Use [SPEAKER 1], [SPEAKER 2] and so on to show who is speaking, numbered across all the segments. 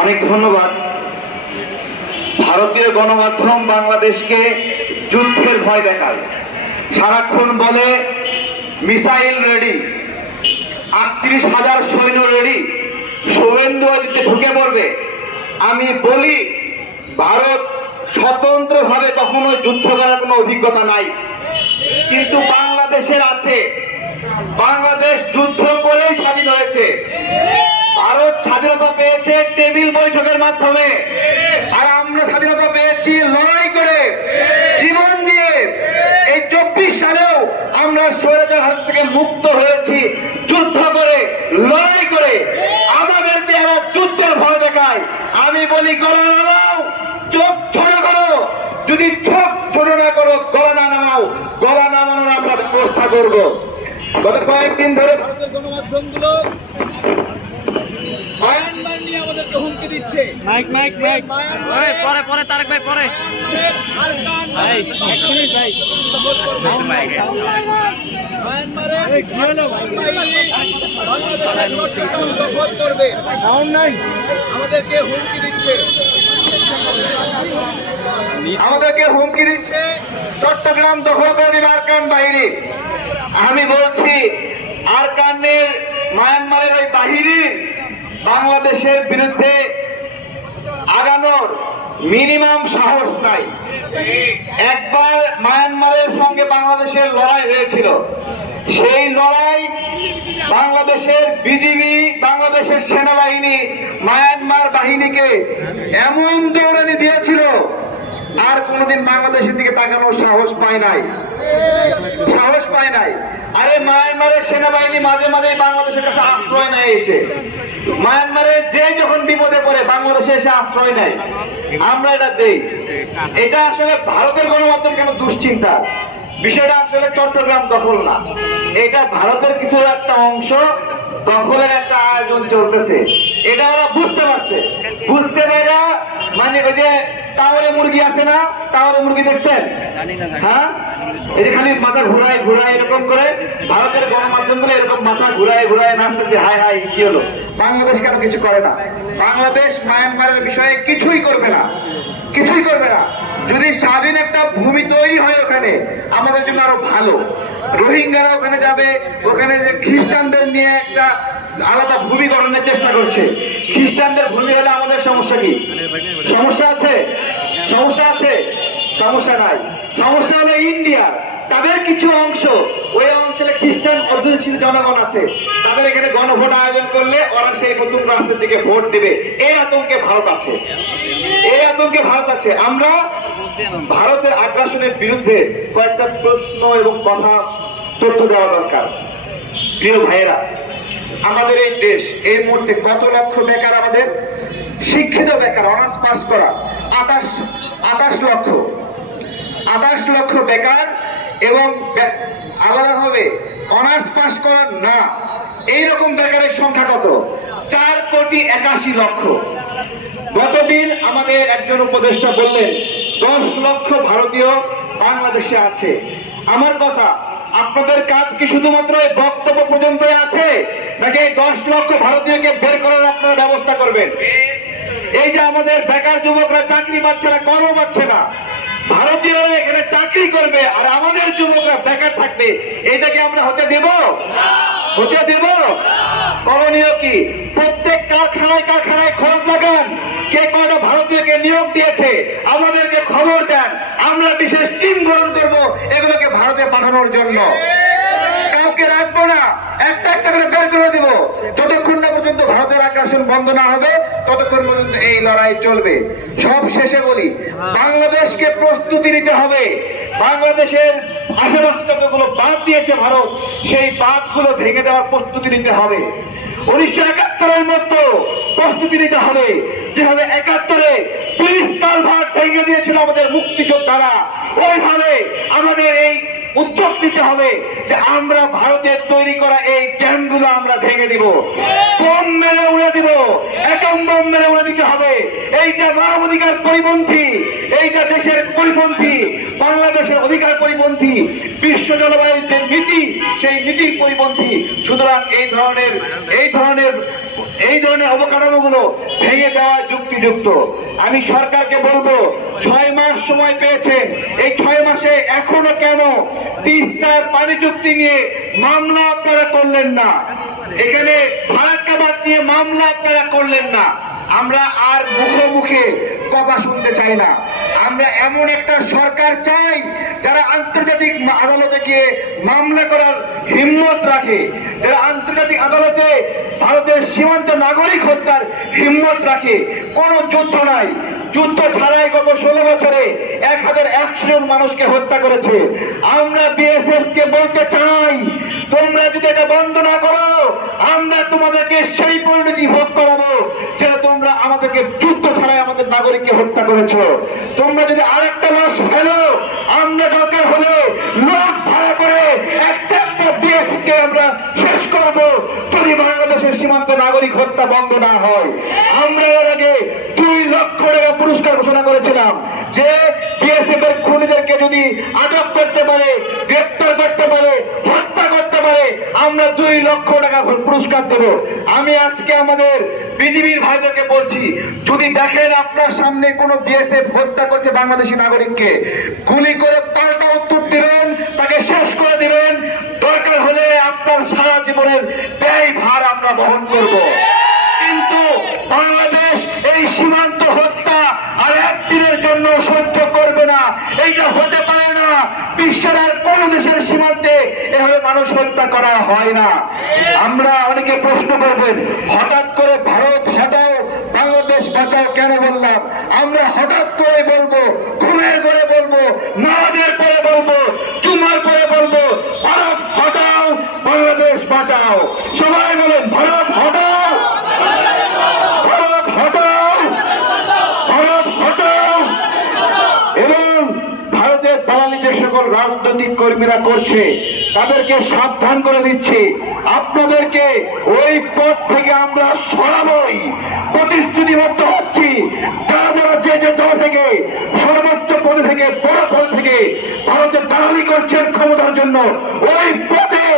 [SPEAKER 1] অনেক ধন্যবাদ। ভারতীয় গণমাধ্যম বাংলাদেশকে যুদ্ধের ভয় দেখায় সারাক্ষণ বলে, মিসাইল রেডি। আটত্রিশ হাজার সৈন্য রেডি। শুভেন্দু আদিতে ঢুকে পড়বে। আমি বলি, ভারত স্বতন্ত্রভাবে কখনো যুদ্ধ করার কোনো অভিজ্ঞতা নাই। কিন্তু বাংলাদেশের আছে। বাংলাদেশ যুদ্ধ করেই স্বাধীন হয়েছে। ভারত স্বাধীনতা পেয়েছে টেবিল বৈঠকের মাধ্যমে। আর আমরা স্বাধীনতা পেয়েছি লড়াই করে, জীবন দিয়ে। এই চব্বিশ সালেও আমরা স্বৈরাচার হাত থেকে মুক্ত হয়েছি, যুদ্ধ করে, লড়াই করে। এরা যুদ্ধের ভয় দেখায়। আমি বলি গলা নামাও চোখ ছোট করো। যদি চোখ ছোট না করো গলা না নামাও গলা নামানোর আমরা ব্যবস্থা করব। গত কয়েকদিন ধরে ভারতের গণমাধ্যমগুলো মায়ানমার নিয়ে আমাদেরকে হুমকি দিচ্ছে।
[SPEAKER 2] Mike mike mike.
[SPEAKER 1] মায়ানমারে
[SPEAKER 2] পরে পরে তারেক ভাই পরে।
[SPEAKER 1] মায়ানমারের
[SPEAKER 2] ভাই। ভাই
[SPEAKER 1] বাহিনী আমাদেরকে হুমকি দিচ্ছে আমাদেরকে হুমকি দিচ্ছে চট্টগ্রাম দখল করে দিবে আরকান বাহিনী। আমি বলছি, আরকানের মায়ানমারের ওই বাহিনীর বাংলাদেশের বিরুদ্ধে আগানোর মিনিমাম সাহস নাই। একবার মায়ানমারের সঙ্গে বাংলাদেশের লড়াই হয়েছিল। সেই লড়াই বাংলাদেশের বিজিবি, বাংলাদেশের সেনাবাহিনী, মায়ানমার বাহিনীকে এমন দৌড়ানি দিয়েছিল, আর কোনোদিন বাংলাদেশের দিকে তাকানোর সাহস পায় নাই। সাহস পায় নাই। আরে মায়ানমারের সেনাবাহিনী মাঝে মাঝে বাংলাদেশের কাছে আশ্রয় নেয় এসে। মায়ানমারের যে যখন বিপদে পড়ে, বাংলাদেশে এসে আশ্রয় নেয়। আমরা এটা দেই। এটা আসলে ভারতের গণমাধ্যম কেন দুশ্চিন্তা বিষয়টা আসলে চট্টগ্রাম দখল না। এটা ভারতের কিছু একটা অংশ দখলের একটা আয়োজন চলতেছে। এটা ওরা বুঝতে পারছে। বুঝতে পারা মানে ওই যে টাওয়ারে মুরগি আছে না, টাওয়ারে মুরগি দেখছেন। হ্যাঁ? এই যে খালি মাথা ঘুরায় ঘুরায় এরকম করে ভারতের গণমাধ্যমগুলো এরকম মাথা ঘুরায় ঘুরায় নাচতেছে, হায় হায়, কি হলো? বাংলাদেশ কেন কিছু করে না। বাংলাদেশ, মায়ানমারের বিষয়ে কিছুই করবে না। কিছুই করবে না। যদি স্বাধীন একটা ভূমি তৈরি হয় ওখানে, আমাদের জন্য আরও ভালো। রোহিঙ্গারা ওখানে যাবে, ওখানে যে খ্রিস্টানদের নিয়ে একটা আলাদা ভূমি গঠনের চেষ্টা করছে। খ্রিস্টানদের ভূমি হলে আমাদের সমস্যা কি? সমস্যা আছে? সমস্যা আছে? সমস্যা নাই। সমস্যা হলো ইন্ডিয়ার তাদের কিছু অংশ, ওই অঞ্চলে খ্রিস্টান অধ্যুষিত জনগণ আছে। তাদের এখানে গণভোট আয়োজন করলে ওরা সেই নতুন রাষ্ট্রের দিকে ভোট দেবে। এই আতঙ্কে ভারত আছে। এই আতঙ্কে ভারত আছে। আমরা ভারতের আগ্রাসনের বিরুদ্ধে কয়েকটা প্রশ্ন এবং কথা তথ্য দেওয়া দরকার। প্রিয় ভাইয়েরা, আমাদের এই দেশ এই মুহূর্তে কত লক্ষ বেকার আমাদের? শিক্ষিত বেকার অনার্স পাস করা, আঠাশ আঠাশ লক্ষ। আঠাশ লক্ষ বেকার এবং আলাদাভাবে অনার্স পাস করার না। এই রকম বেকারের সংখ্যা কত? চার কোটি একাশি লক্ষ। গতদিন আমাদের একজন উপদেষ্টা বললেন, দশ লক্ষ ভারতীয় বাংলাদেশে আছে। আমার কথা, আপনাদের কাজ কি শুধুমাত্র বক্তব্য পর্যন্তই আছে? নাকি দশ লক্ষ ভারতীয়কে বের করার আপনারা ব্যবস্থা করবেন? এই যে আমাদের বেকার যুবকরা চাকরি পাচ্ছে না, কর্ম পাচ্ছে না ভারতীয়রা এখানে চাকরি করবে আর আমাদের যুবকরা বেকার থাকবে। এটাকে আমরা হতে দেব? হতে দেব? করণীয় কি? প্রত্যেক কারখানায় কারখানায় খোঁজ লাগান। কে কয়টা ভারতীয়কে নিয়োগ দিয়েছে, আমাদেরকে খবর দেন। আমরা বিশেষ টিম গঠন করব এগুলোকে ভারতে পাঠানোর জন্য কাউকে রাখব না একটা একটা করে বের করে দিব যতক্ষণ না পর্যন্ত ভারতের আগ্রাসন বন্ধ না হবে ততক্ষণ পর্যন্ত এই লড়াই চলবে। সব শেষে বলি বাংলাদেশকে প্রস্তুতি নিতে হবে। বাংলাদেশের আশেপাশে যতগুলো বাঁধ দিয়েছে ভারত সেই বাঁধগুলো ভেঙে দেওয়ার প্রস্তুতি নিতে হবে। উনিশশো একাত্তরের মতো প্রস্তুতি নিতে হবে যেভাবে একাত্তরে পুলিশ কালভার্ট ভেঙে দিয়েছিল আমাদের মুক্তিযোদ্ধারা। ওইভাবে আমাদের এই উদ্যোগ নিতে হবে যে আমরা ভারতের তৈরি করা এই ড্যামগুলো আমরা ভেঙে দিব। বোম মেরে উড়ে দিব। অ্যাটম বোম মেরে উড়ে দিতে হবে। এইটা মানবাধিকার পরিপন্থী, এইটা দেশের পরিপন্থী, বাংলাদেশের অধিকার পরিপন্থী, বিশ্ব জলবায়ুর যে নীতি, সেই নীতির পরিপন্থী। সুতরাং এই ধরনের এই ধরনের এই ধরনের অবকাঠামোগুলো ভেঙে দেওয়া যুক্তিযুক্ত। আমি সরকারকে বলব, ছয় মাস সময় পেয়েছেন। এই ছয় মাসে এখনও কেন তিস্তার পানি চুক্তি নিয়ে মামলা আপনারা করলেন না? এখানে ভাড়াটাবাদ নিয়ে মামলা আপনারা করলেন না। আমরা আর মুখে মুখে কথা শুনতে চাই না। আমরা এমন একটা সরকার চাই, যারা আন্তর্জাতিক আদালতে গিয়ে মামলা করার হিম্মত রাখে। যারা আন্তর্জাতিক আদালতে ভারতের সীমান্ত নাগরিক হত্যার হিম্মত রাখে। কোনো যুদ্ধ নাই। যুদ্ধ ছাড়াই গত ষোলো বছরে এক হাজার একশো জন মানুষকে হত্যা করেছে। আমরা বিএসএফ কে বলতে চাই, তোমরা যদি এটা বন্ধ না করো, আমরা তোমাদেরকে সেই পরিণতি ভোগ করাবো যেটা তোমরা আমাদেরকে যুদ্ধ ছাড়াই আমাদের নাগরিককে হত্যা করেছ। তোমরা যদি আরেকটা লাশ ফেলো, আমরা দরকার হলে লোক ভাড়া করে একটা একটা বিএসএফ কে আমরা শেষ করব। যদি বাংলাদেশের সীমান্ত নাগরিক হত্যা বন্ধ না হয়, আমরা এর আগে দুই লক্ষ টাকা পুরস্কার ঘোষণা করেছিলাম। যে বিএসএফ এর খুনিদেরকে যদি আটক করতে পারে, গ্রেপ্তার করতে পারে, হত্যা করতে পারে, আমরা দুই লক্ষ টাকা পুরস্কার দেব। আমি আজকে আমাদের বিজিবির ভাইদেরকে বলছি, যদি দেখেন আপনার সামনে কোনো বিএসএফ হত্যা করছে বাংলাদেশি নাগরিককে, গুলি করে পাল্টা উত্তর দিবেন, তাকে শেষ করে দিবেন। দরকার হলে আপনার সারা জীবনের ব্যয় ভার আমরা বহন করব কিন্তু বাংলাদেশ এই সীমান্ত হত্যা আর একদিনের জন্য সহ্য করবে না এইটা হতে পারে না বিশ্বের আর কোন দেশের সীমান্তে এভাবে মানুষ হত্যা করা হয় না। আমরা অনেকে প্রশ্ন করবেন, হঠাৎ করে ভারত হটাও, বাংলাদেশ বাঁচাও কেন বললাম? আমরা হঠাৎ করে বলব, ঘুমের করে বলব, নামাজের পরে বলব, জুমার পরে বলব, ভারত হটাও, বাংলাদেশ বাঁচাও। সবাই বলেন, ভারত হটাও ভারত হটাও ভারত হটাও এবং ভারতের দালালি যে সকল রাজনৈতিক কর্মীরা করছে, তাদেরকে সাবধান করে দিচ্ছি। আপনাদেরকে ওই পথ থেকে আমরা সরাবই। প্রতিশ্রুতিবদ্ধ হচ্ছি যারা যারা যে যে দল থেকে, সর্বোচ্চ পদে থেকে, বড় পদ থেকে ভারতের দালালি করছেন ক্ষমতার জন্য, ওই পদে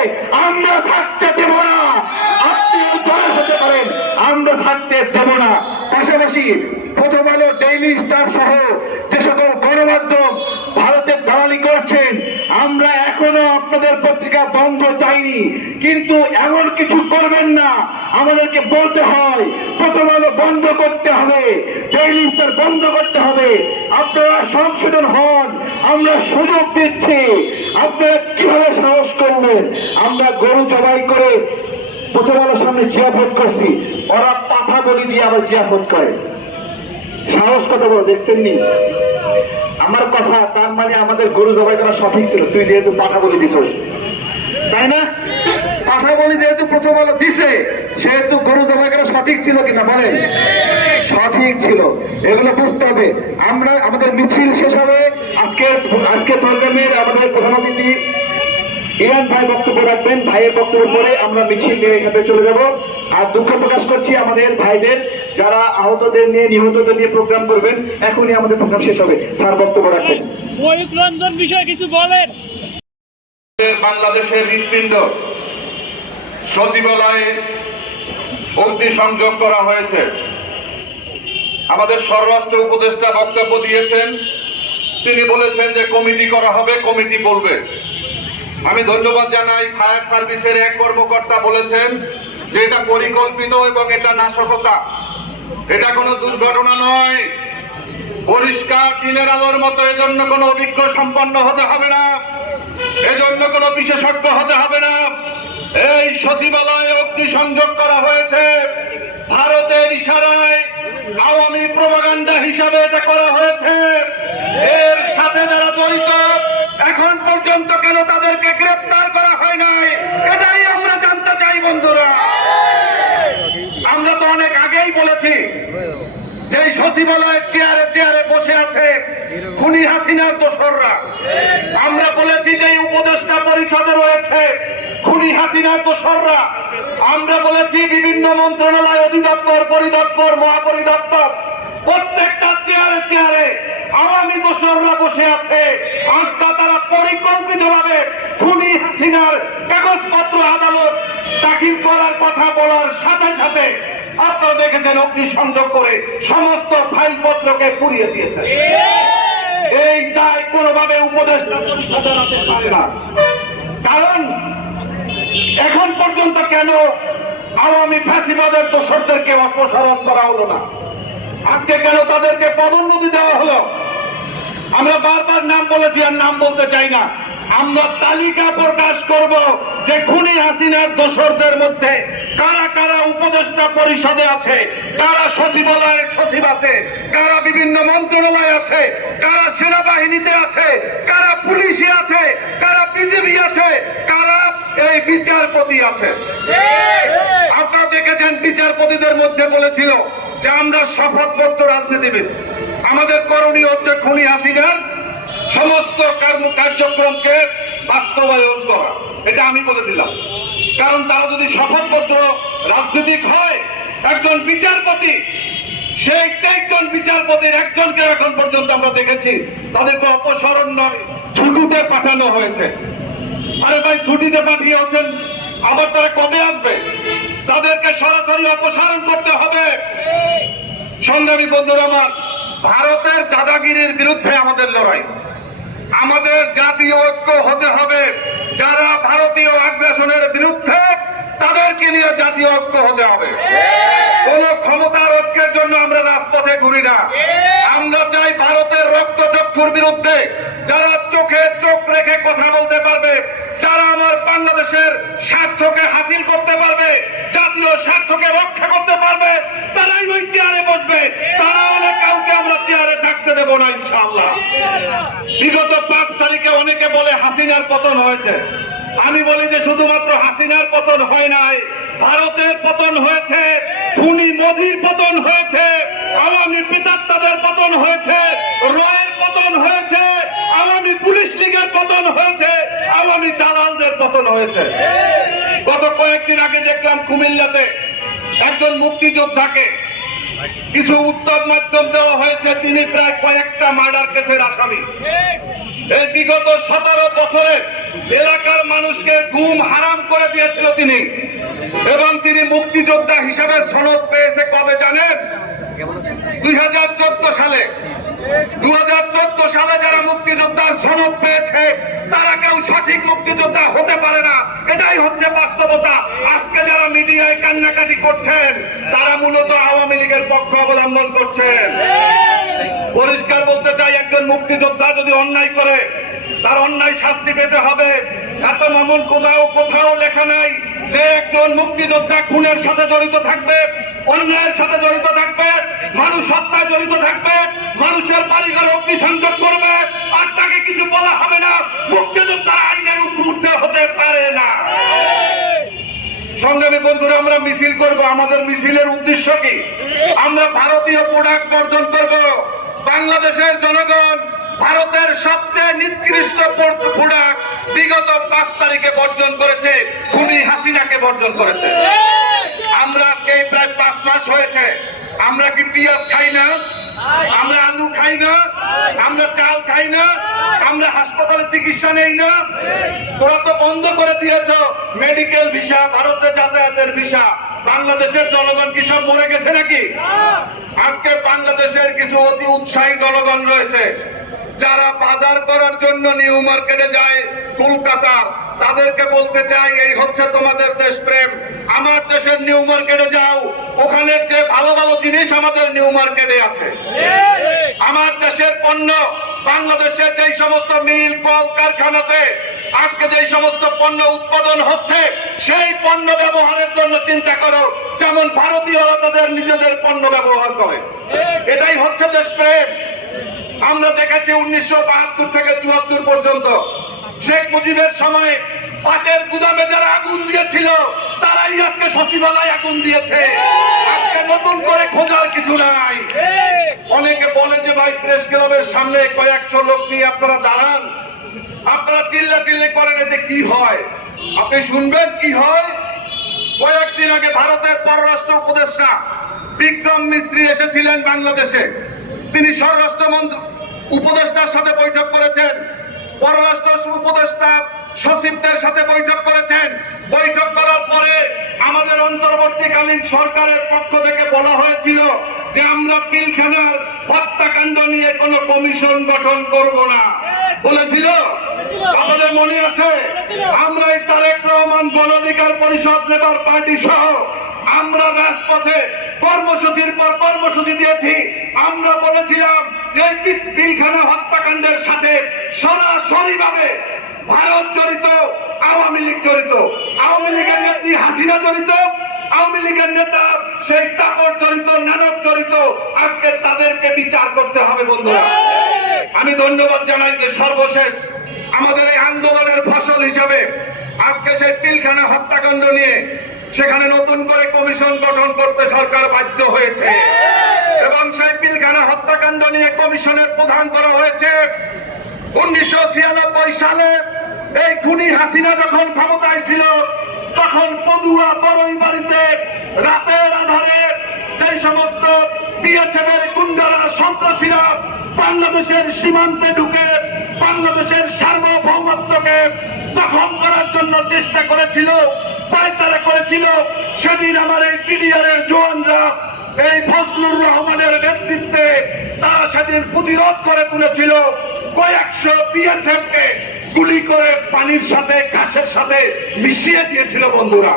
[SPEAKER 1] আমরা থাকতে দেব না। আপনি দল হতে পারেন, আমরা থাকতে দেব না। পাশাপাশি প্রথম আলো ডেইলি স্টার সহ যে সকল গণমাধ্যম দালালি করছেন। আমরা এখনও আপনাদের পত্রিকা বন্ধ চাইনি। কিন্তু এমন কিছু করবেন না। আমাদেরকে বলতে হয়, প্রথম আলো বন্ধ করতে হবে। বন্ধ করতে হবে। আপনারা সংশোধন হন। আমরা সুযোগ দিচ্ছি। আপনারা কীভাবে সাহস করবেন আমরা গরু জবাই করে প্রথম আলোর সামনে জিয়াফত করছি। ওরা পাঠা বলি দিয়ে আবার জিয়াফত করে। সাহস কথা বড় দেখছেন নি আমার কথা, তার মানে আমাদের গরু জবাই করা সঠিক ছিল। তুই যেহেতু পাঠা বলি দিছস। তাই না? পাঠা বলি যেহেতু প্রথম আলো দিছে, সেহেতু গরু জবাই করা সঠিক ছিল কিনা বলেন? সঠিক ছিল। এগুলো বুঝতে হবে। আমরা আমাদের মিছিল শেষ হবে। আজকে আজকে প্রোগ্রামের আমাদের প্রধান অতিথি ইরান ভাই বক্তব্য রাখবেন। ভাইয়ের বক্তব্য পরে আমরা মিছিল নিয়ে এখান চলে যাব। আর দুঃখ প্রকাশ করছি আমাদের ভাইদের যারা আহতদের নিয়ে নিহতদের নিয়ে প্রোগ্রাম করবেন। এখনই আমাদের প্রোগ্রাম শেষ হবে। স্যার বক্তব্য রাখবেন।
[SPEAKER 3] রঞ্জন বিষয়ে কিছু বলেন।
[SPEAKER 4] বাংলাদেশের হৃৎপিণ্ড সচিবালয়ে অগ্নি সংযোগ করা হয়েছে। আমাদের স্বরাষ্ট্র উপদেষ্টা বক্তব্য দিয়েছেন। তিনি বলেছেন যে কমিটি করা হবে কমিটি বলবে। আমি ধন্যবাদ জানাই ফায়ার সার্ভিসের এক কর্মকর্তা বলেছেন যে এটা পরিকল্পিত এবং এটা নাশকতা। এটা কোনো দুর্ঘটনা নয়। পরিষ্কার দিনের আলোর মতো এজন্য কোনো অভিজ্ঞ সম্পন্ন হতে হবে না। এজন্য কোনো বিশেষজ্ঞ হতে হবে না। এই সচিবালয়ে অগ্নি সংযোগ করা হয়েছে। ভারতের ইশারায় আওয়ামী প্রবাগান্ডা হিসাবে এটা করা হয়েছে। এর সাথে যারা জড়িত এখন পর্যন্ত কেন তাদেরকে গ্রেপ্তার করা হয় নাই? এটাই আমরা জানতে চাই, বন্ধুরা। আমরা তো অনেক আগেই বলেছি যে সচিবালয়ের চেয়ারে চেয়ারে বসে আছে খুনি হাসিনার দোসররা। আমরা বলেছি যে উপদেষ্টা পরিষদে রয়েছে খুনি হাসিনার দোসররা। আমরা বলেছি বিভিন্ন মন্ত্রণালয় অধিদপ্তর, পরিদপ্তর, মহাপরিদপ্তর প্রত্যেকটা চেয়ারে চেয়ারে আওয়ামী দোসররা বসে আছে। আজকা তারা পরিকল্পিত ভাবে খুনি হাসিনার কাগজপত্র আদালত দাখিল করার কথা বলার সাথে সাথে আপনারা দেখেছেন অগ্নি সংযোগ করে সমস্ত ফাইলপত্রকে পুড়িয়ে দিয়েছেন এই দায় কোনোভাবে উপদেষ্টা পরিষদ এড়াতে পারে না। কারণ এখন পর্যন্ত কেন আওয়ামী ফ্যাসিবাদের দোষরদেরকে অপসারণ করা হলো না? আজকে কেন তাদেরকে পদোন্নতি দেওয়া হলো? আমরা বারবার নাম বলেছি আর নাম বলতে চাই না। আমরা তালিকা প্রকাশ করব যে খুনি হাসিনার দোসরদের মধ্যে কারা কারা উপদেষ্টা পরিষদে আছে কারা সচিবালয়ের সচিব আছে কারা বিভিন্ন মন্ত্রণালয় আছে কারা সেনাবাহিনীতে আছে কারা পুলিশে আছে কারা বিজেপি আছে কারা এই বিচারপতি আছে। আপনারা দেখেছেন বিচারপতিদের মধ্যে বলেছিল যে আমরা শপথবদ্ধ রাজনীতিবিদ, আমাদের করণীয় হচ্ছে খুনি হাসিনার সমস্ত কর্ম কার্যক্রমকে বাস্তবায়ন করা। এটা আমি বলে দিলাম। কারণ তারা যদি শপথপত্র রাজনীতিক হয়, একজন বিচারপতি সেই একজন বিচারপতির একজনকে এখন পর্যন্ত আমরা দেখেছি, তাদেরকে অপসারণ নয়, ছুটিতে পাঠানো হয়েছে। আরে ভাই, ছুটিতে পাঠিয়ে হচ্ছেন আবার তারা কবে আসবে? তাদেরকে সরাসরি অপসারণ করতে হবে। সংগ্রামী বন্ধুরা আমার, ভারতের দাদাগিরির বিরুদ্ধে আমাদের লড়াই। আমাদের জাতীয় ঐক্য হতে হবে। যারা ভারতীয় আগ্রাসনের বিরুদ্ধে, তাদেরকে নিয়ে জাতীয় ঐক্য হতে হবে। কোন ক্ষমতার ঐক্যের জন্য আমরা রাজপথে ঘুরি না। আমরা চাই ভারতের রক্তচক্ষুর বিরুদ্ধে যারা চোখে চোখ রেখে কথা বলতে পারবে যারা আমার বাংলাদেশের স্বার্থকে হাসিল করতে পারবে, জাতীয় স্বার্থকে রক্ষা করতে পারবে, তারাই ওই চেয়ারে বসবে। তারা কাউকে আমরা চেয়ারে থাকতে দেবো না, ইনশাআল্লাহ। বিগত পাঁচ তারিখে অনেকে বলে হাসিনার পতন হয়েছে। আমি বলি যে শুধুমাত্র হাসিনার পতন হয় নাই, ভারতের পতন হয়েছে, খুনি মোদির পতন হয়েছে, আওয়ামী পিতাত্তাদের পতন হয়েছে, রয়ের পতন হয়েছে আওয়ামী পুলিশ লীগের পতন হয়েছে, আওয়ামী দালালদের পতন হয়েছে। গত কয়েকদিন আগে দেখলাম কুমিল্লাতে একজন মুক্তিযোদ্ধাকে কিছু উত্তম মাধ্যম দেওয়া হয়েছে, তিনি প্রায় কয়েকটা মার্ডার কেসের আসামি। এই বিগত সতেরো বছরে এলাকার মানুষকে ঘুম হারাম করে দিয়েছিল তিনি। এবং তিনি মুক্তিযোদ্ধা হিসেবে সনদ পেয়েছে, কবে জানেন? দুই হাজার চোদ্দ সালে। দু সালে যারা মুক্তিযোদ্ধার সনদ পেয়েছে, তারা কেউ সঠিক মুক্তিযোদ্ধা হতে পারে না। এটাই হচ্ছে বাস্তবতা। আজকে যারা মিডিয়ায় কান্নাকাটি করছেন, তারা মূলত আওয়ামী লীগের পক্ষ অবলম্বন করছেন। পরিষ্কার বলতে চাই, একজন মুক্তিযোদ্ধা যদি অন্যায় করে তার অন্যায় শাস্তি পেতে হবে। এত মামুন কোথাও কোথাও লেখা নাই যে একজন মুক্তিযোদ্ধা খুনের সাথে জড়িত থাকবে, অন্যায়ের সাথে জড়িত থাকবে, মানুষ হত্যায় জড়িত থাকবে, মানুষের বাড়িঘর অগ্নি সংযোগ করবে, আর তাকে কিছু বলা হবে না। মুক্তিযোদ্ধার আইনের উদ্বুদ্ধ হতে পারে না। সংগ্রামী বন্ধুরা, আমরা মিছিল করব। আমাদের মিছিলের উদ্দেশ্য কি? আমরা ভারতীয় প্রোডাক্ট বর্জন করব। বাংলাদেশের জনগণ ভারতের সবচেয়ে নিকৃষ্ট প্রোডাক্ট বিগত পাঁচ তারিখে বর্জন করেছে, খুনি হাসিনাকে বর্জন করেছে। আমরা আজকে প্রায় পাঁচ মাস হয়েছে। আমরা কি পেঁয়াজ খাই না? আমরা আলু খাই না? আমরা চাল খাই না? আমরা হাসপাতালে চিকিৎসা নেই না? তোরা তো বন্ধ করে দিয়েছ মেডিকেল ভিসা, ভারতে যাতায়াতের ভিসা। বাংলাদেশের জনগণ কি সব মরে গেছে নাকি? আজকে বাংলাদেশের কিছু অতি উৎসাহী জনগণ রয়েছে। যারা বাজার করার জন্য নিউ মার্কেটে যায়, কলকাতার, তাদেরকে বলতে চাই, এই হচ্ছে তোমাদের দেশ প্রেম। আমার দেশের নিউ মার্কেটে যাও, ওখানে যে ভালো ভালো জিনিস আমাদের নিউ মার্কেটে আছে। আমার দেশের পণ্য বাংলাদেশের যেই সমস্ত মিল, কল, কারখানাতে আজকে যেই সমস্ত পণ্য উৎপাদন হচ্ছে, সেই পণ্য ব্যবহারের জন্য চিন্তা করো, যেমন ভারতীয়রা তাদের নিজেদের পণ্য ব্যবহার করে। এটাই হচ্ছে দেশপ্রেম আমরা দেখেছি উনিশশো বাহাত্তর থেকে চুয়াত্তর পর্যন্ত। শেখ মুজিবের সময় পাটের গুদামে যারা আগুন দিয়েছিল, তারাই আজকে সচিবালয় আগুন দিয়েছে। আজকে নতুন করে খোঁজার কিছু নাই। অনেকে বলে যে ভাই, প্রেস ক্লাবের সামনে কয়েকশো লোক নিয়ে আপনারা দাঁড়ান। আপনারা চিল্লা চিল্লি করেন, এতে কি হয়? আপনি শুনবেন কি হয়? কয়েকদিন আগে ভারতের পররাষ্ট্র উপদেষ্টা বিক্রম মিস্ত্রি এসেছিলেন বাংলাদেশে। তিনি স্বরাষ্ট্র মন্ত্রী উপদেষ্টার সাথে বৈঠক করেছেন। পররাষ্ট্র উপদেষ্টা সচিবদের সাথে বৈঠক করেছেন। বৈঠক করার পরে আমাদের অন্তর্বর্তীকালীন সরকারের পক্ষ থেকে বলা হয়েছিল যে আমরা পিলখানার হত্যাকাণ্ড নিয়ে কোনো কমিশন গঠন করব না। বলেছিল? আমাদের মনে আছে? আমরা এই তারেক রহমান গণ অধিকার পরিষদ লেবার পার্টি সহ আমরা রাজপথে কর্মসূচির পর কর্মসূচি দিয়েছি। আমরা বলেছিলাম যে পিলখানা হত্যাকাণ্ডের সাথে সরাসরি ভাবে ভারত জড়িত, আওয়ামী লীগ জড়িত, আওয়ামী লীগের নেত্রী হাসিনা জড়িত, আওয়ামী লীগের নেতা সেই তাপর জড়িত, নানক জড়িত। আজকে তাদেরকে বিচার করতে হবে, বন্ধুরা। আমি ধন্যবাদ জানাই যে সর্বশেষ আমাদের এই আন্দোলনের ফসল হিসাবে আজকে সেই পিলখানা হত্যাকাণ্ড নিয়ে সেখানে নতুন করে কমিশন গঠন করতে সরকার বাধ্য হয়েছে। এবং সেই পিলখানা হত্যাকাণ্ড নিয়ে কমিশনের প্রধান করা হয়েছে। উনিশশো ছিয়ানব্বই সালে এই খুনি হাসিনা যখন ক্ষমতায় ছিল, তখন পদুয়া বড়ই বাড়িতে রাতের আধারে যে সমস্ত বিএসএফের গুন্ডারা, সন্ত্রাসীরা বাংলাদেশের সীমান্তে ঢুকে বাংলাদেশের সার্বভৌমত্বকে দখল করার জন্য চেষ্টা করেছিল তাই তারা করেছিল, সেদিন আমার এই পিডিআর এর জওয়ানরা এই ফজলুর রহমানের নেতৃত্বে তারা সেদিন প্রতিরোধ করে তুলেছিল কয়েকশো বিএসএফ কে গুলি করে পানির সাথে, ঘাসের সাথে মিশিয়ে দিয়েছিল বন্ধুরা।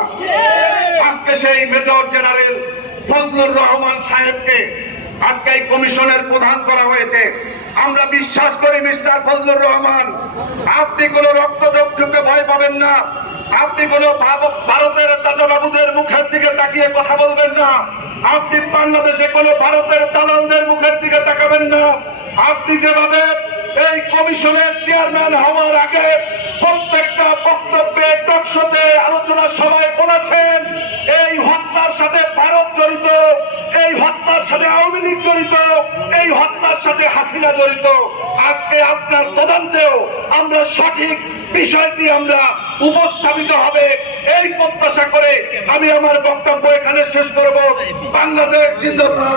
[SPEAKER 4] আজকে সেই মেজর জেনারেল ফজলুর রহমান সাহেবকে আজকে এই কমিশনের প্রধান করা হয়েছে। আমরা বিশ্বাস করি, মিস্টার ফজলুর রহমান, আপনি কোনো রক্তযোগ যুগে ভয় পাবেন না। আপনি কোনো ভারতের দাদা বাবুদের মুখের দিকে তাকিয়ে কথা বলবেন না। আপনি বাংলাদেশে কোনো ভারতের দালালদের মুখের দিকে তাকাবেন না। আপনি যেভাবে এই কমিশনের চেয়ারম্যান হওয়ার আগে প্রত্যেকটা বক্তব্যে, টকশোতে, আলোচনা সভায় বলেছেন, এই হত্যার সাথে ভারত জড়িত, এই হত্যার সাথে আওয়ামী লীগ জড়িত, এই হত্যার সাথে হাসিনা জড়িত। আজকে আপনার তদন্তেও আমরা সঠিক বিষয়টি আমরা উপস্থাপিত হবে। এই প্রত্যাশা করে আমি আমার বক্তব্য এখানে শেষ করব। বাংলাদেশ জিন্দাবাদ।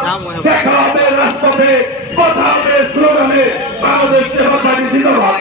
[SPEAKER 4] দেখা হবে রাজপথে কথা হবে স্লোগানে। বাংলাদেশ জিন্দাবাদ।